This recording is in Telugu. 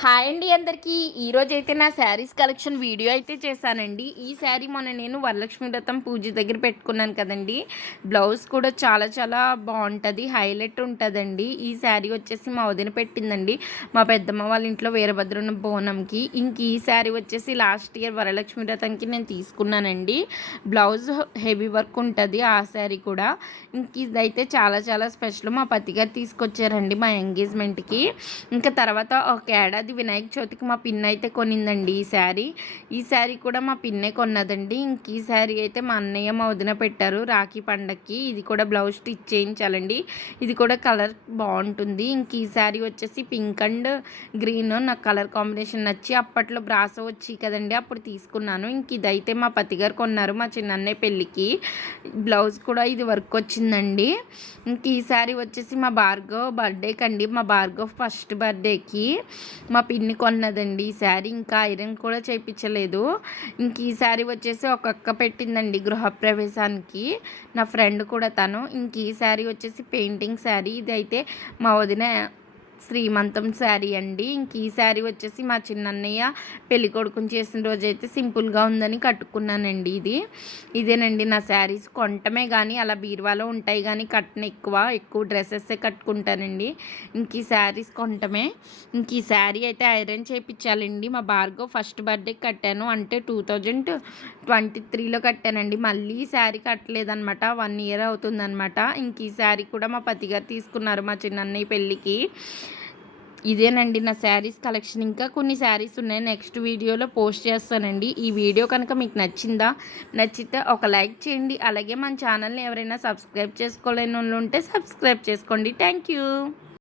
హాయ్ అండి అందరికీ. ఈరోజైతే నా శారీస్ కలెక్షన్ వీడియో అయితే చేశానండి. ఈ శారీ మొన్న నేను వరలక్ష్మి వ్రతం పూజ దగ్గర పెట్టుకున్నాను కదండీ. బ్లౌజ్ కూడా చాలా చాలా బాగుంటుంది, హైలైట్ ఉంటుందండి. ఈ శారీ వచ్చేసి మా వదిన పెట్టిందండి మా పెద్దమ్మ వాళ్ళ ఇంట్లో వీరభద్రుని బోనంకి. ఇంక ఈ శారీ వచ్చేసి లాస్ట్ ఇయర్ వరలక్ష్మి వ్రతంకి నేను తీసుకున్నానండి. బ్లౌజ్ హెవీ వర్క్ ఉంటుంది ఆ శారీ కూడా. ఇంక ఇదైతే చాలా చాలా స్పెషల్. మా పతిగారు తీసుకొచ్చారండి మా ఎంగేజ్మెంట్కి. ఇంకా తర్వాత ఒక ఏడాది వినాయక చవితికి మా పిన్ అయితే కొనిందండి ఈ శారీ కూడా మా పిన్నే కొన్నదండి. ఇంక ఈ శారీ అయితే మా అన్నయ్య మా వదిన పెట్టారు రాఖీ పండగకి. ఇది కూడా బ్లౌజ్ స్టిచ్ చేయించాలండి. ఇది కూడా కలర్ బాగుంటుంది. ఇంక ఈ శారీ వచ్చేసి పింక్ అండ్ గ్రీన్ నాకు కలర్ కాంబినేషన్ నచ్చి అప్పట్లో బ్రాసో వచ్చి కదండి అప్పుడు తీసుకున్నాను. ఇంక ఇదైతే మా పతిగారు కొన్నారు మా చిన్నన్నయ్య పెళ్ళికి. బ్లౌజ్ కూడా ఇది వర్క్ వచ్చిందండి. ఇంక ఈ శారీ వచ్చేసి మా భార్గవ్ బర్త్డేకి అండి, మా భార్గవ్ ఫస్ట్ బర్త్డేకి మా పిన్ని కొన్నదండి ఈ శారీ. ఇంకా ఐరన్ కూడా చేయించలేదు. ఇంక ఈ శారీ వచ్చేసి ఒక అక్క పెట్టిందండి గృహప్రవేశానికి, నా ఫ్రెండ్ కూడా తను. ఇంక ఈ శారీ వచ్చేసి పెయింటింగ్ శారీ. ఇది అయితే మా వదిన శ్రీమంతం శారీ అండి. ఇంక ఈ శారీ వచ్చేసి మా చిన్నన్నయ్య పెళ్లి కొడుకుని చేసిన రోజైతే సింపుల్గా ఉందని కట్టుకున్నానండి. ఇదేనండి నా శారీస్. కొనటమే కానీ అలా బీరువాలో ఉంటాయి కానీ కట్టన ఎక్కువ డ్రెస్సెస్సే కట్టుకుంటానండి. ఇంక ఈ శారీస్ కొనటమే. ఇంక ఈ శారీ అయితే ఐరన్ చేయించాలండి. మా భార్గవ్ ఫస్ట్ బర్త్డేకి కట్టాను, అంటే 2023లో కట్టానండి. మళ్ళీ ఈ శారీ కట్టలేదనమాట, 1 ఇయర్ అవుతుందనమాట. ఇంక ఈ శారీ కూడా మా పతిగారు తీసుకున్నారు మా చిన్నన్నయ్య పెళ్ళికి. ఇదేనండి నా శారీస్ కలెక్షన్. ఇంకా కొన్ని శారీస్ ఉన్నాయి, నెక్స్ట్ వీడియోలో పోస్ట్ చేస్తానండి. ఈ వీడియో కనుక మీకు నచ్చితే ఒక లైక్ చేయండి. అలాగే మన ఛానల్ని ఎవరైనా సబ్స్క్రైబ్ చేసుకోలేని వాళ్ళు ఉంటే సబ్స్క్రైబ్ చేసుకోండి. Thank you.